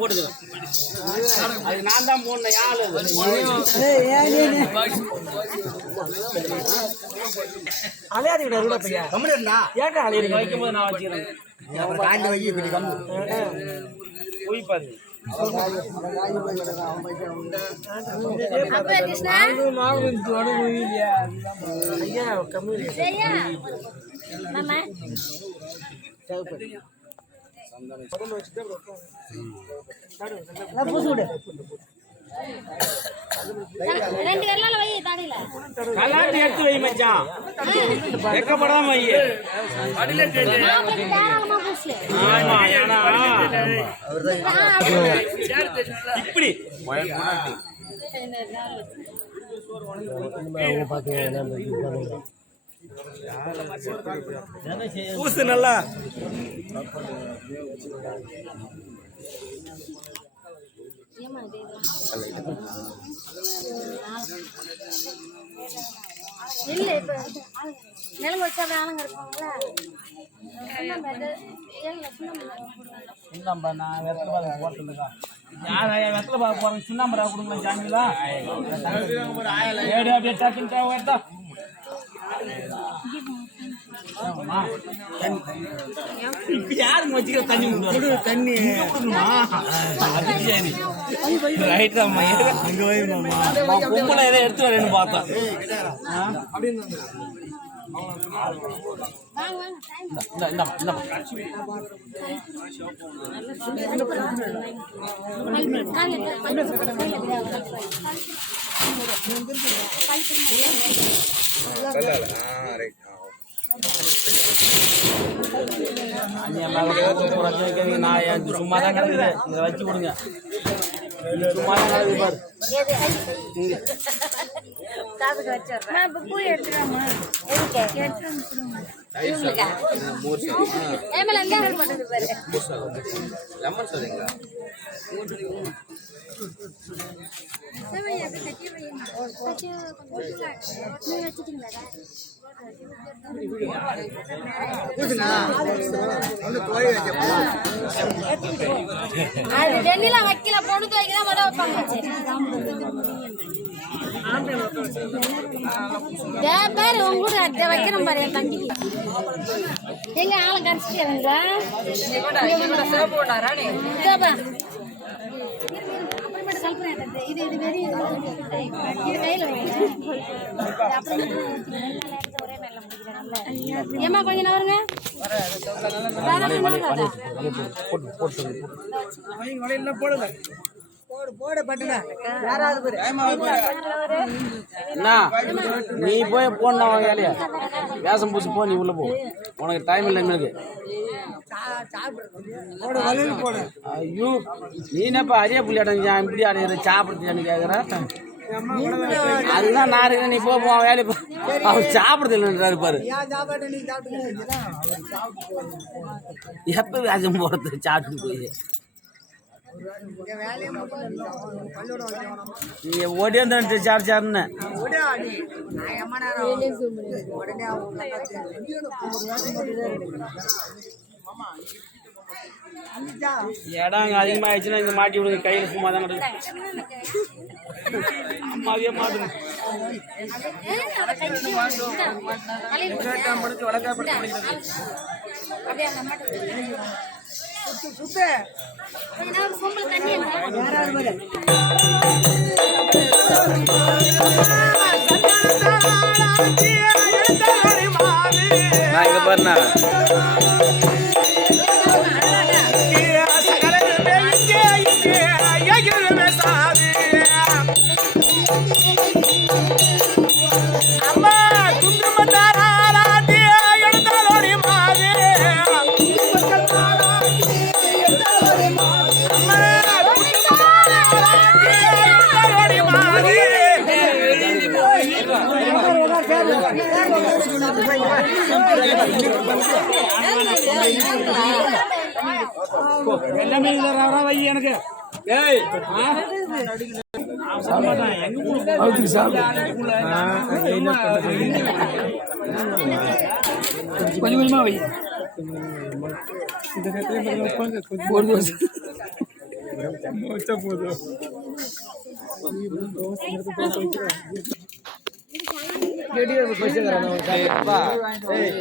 போட்டுக்கிறேன். அது நான் தான் போடணும் ஏன்டா அலையாதீங்க வைக்கும் போது நான் வச்சுக்கிறேன். போய் பாரு. அப்ப கிருஷ்ணா? ஐயா கம்மி சரியா மாமா. பூசு விடு ரெண்டு கரலால வை தாடியில கலாட்டி எடுத்து வை மச்சான். வெக்கப்படாம வை. மாப்பிளைக்கு தாராளமா பூசு. ஆமா ஏன்னா. இப்படி. பூசு நல்லா. இல்ல இப்ப நிலங்க வச்சா ஆளுங்க இருப்பாங்களா சுண்ணாம்பு நான் வெத்தலை பாக்கு போட்டுருக்கா யார் வெத்தலை பாக்கு போறேன் சுண்ணாம்பரா கொடுங்களேன் சாமிங்களா ஏடி அப்படியே டக்குன்னு தேவை யாருங்க வச்சுக்கிற தண்ணி தண்ணி அது சரி ரைட் அம்மா நான் பொம்பளை எதை எடுத்து வரேன்னு பார்த்தேன் ஆ? வாங்க வாங்க நான் சும்மா தான் கிடக்குறேன் இதை வச்சு கொடுங்க சும்மா தான் கிடக்குது பாரு காதுக்கு வச்சிடுறேன் நான் இப்போ பூ எடுத்துடாமா எதுக்கு எடுத்துடாம இவங்களுக்கா ஏமல எங்க இருக்க மாட்டேங்குது பாரு செவையா, அப்படியே தட்டி வையுங்க. தட்டி கொஞ்சம் நீ வச்சிட்டீங்களா அது டெல்லியில வைக்கல பொண்ணு வைக்கல மொதல் வைப்பாங்க பாரு உங்க கூட அத்தை வைக்கிறோம் பாரு என் தம்பிக்கு எங்க ஆளை கடிச்சிட்டாங்க இது இது இது கையில ஏமா கொஞ்சம் நவருங்க போடு நீ போய் போன வேலையா. வேஷம் பூசி போ நீ உள்ள போ. உனக்கு டைம் இல்லை எனக்கு ஐயோ நீ என்னப்பா அரிய புள்ளி அடைஞ்சா இப்படி அடையிற சாப்பிடுறதுன்னு கேட்குற அதுதான் நான் இருக்கேன் நீ போ போ அவன் வேலையை பா- அவர் சாப்பிடுறது இல்லைன்றாரு பாரு. எப்போ வேஷம் போகிறது சாப்பிட்டு போய்? என் வேலையை மட்டும் பல்லோட இடம் மாட்டி விடுங்க. கையில் சும்மா தான் அம்மாவே மாட்டுங்க யாராவது எல்லாமே எனக்கு ஏய் கொஞ்சம் கொஞ்சமா வை ஒரு தோசை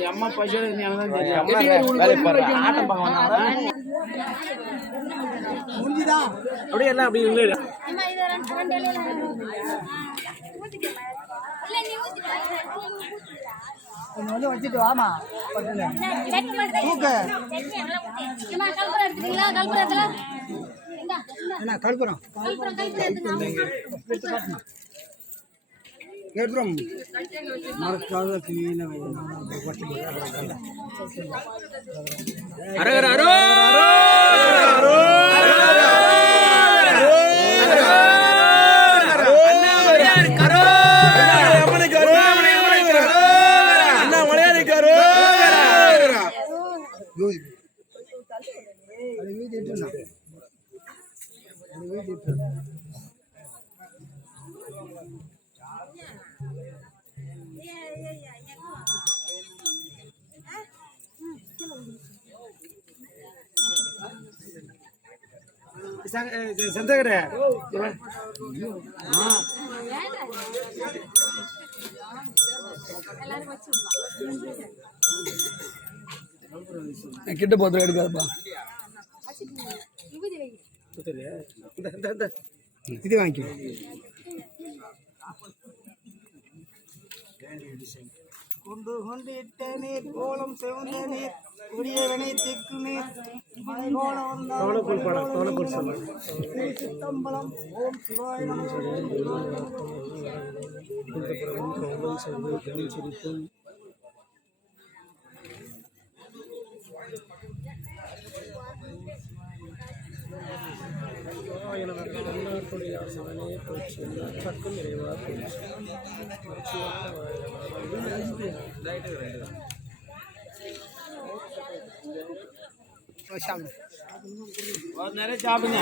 அம்மா பசியோட ஆட்டம் பார்க்க வந்தாங்க அப்படியே எல்லாம் அப்படி இல்லை வச்சுட்டு வாமா என்ன கழுப்புறோம் கல்புரம் கல்புரம் மறக்காத கிளீனாக அரகர அரோ அது வீடு சந்தகர கிட்ட போட்டு எடுக்காதப்பா. இது வாங்கிக்கோ கொண்டு கொண்டு இட்ட நீர் கோலம் சிவந்த நீர் குடியவனை திக்கு நீர் சித்தம்பலம் ஓம் சிவாய நம நிறைய சாப்பிடுங்க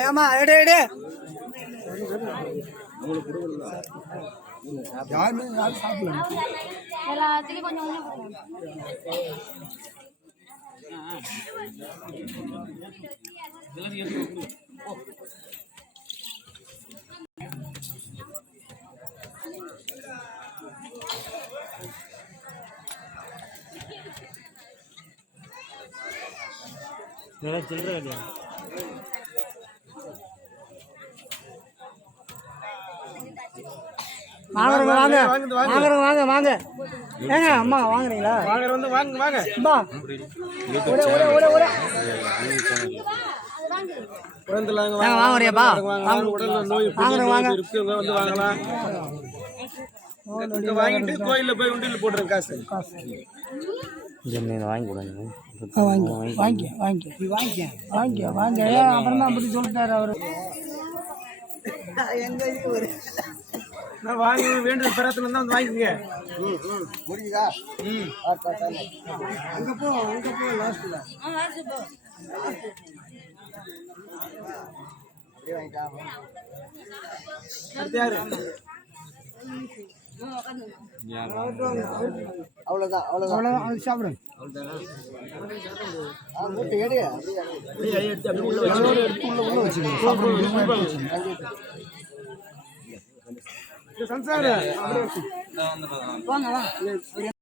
ஆமா எடு எடு யாருமே யாரும் சாப்பிடல எல்லாத்துலயும் கொஞ்சம் கொஞ்சம் நல்லா சில்லற இல்லையா வாங்குறவங்க வாங்க வாங்குறவங்க வாங்க வாங்க. ஏங்க அம்மா வாங்குறீங்களா? வாங்க வந்து வாங்க வாங்க. அம்மா ஒரே ஒரே ஒரே ஒரே. பிறந்தலாங்க ஏங்க வாங்குறியாப்பா? வாங்க வாங்குற வாங்க. வந்து வாங்கலாம். வாங்கிட்டு கோயில்ல போய் உண்டியல் போட்டுருங்க காசு. வாங்கி வாங்கி வாங்கி நீ வாங்கி வாங்கி வாங்கி அப்புறம் தான் அப்படி சொல்லிட்டாரு அவரு வாங்க வேண்டிய பிறத்துல வந்து வாங்கிக்கங்க முடியுதா அங்க போ அங்க போ அவ்வளவுதான் அவ்வளவுதான் அது சாப்பிடுங்க அப்படியே எடுத்து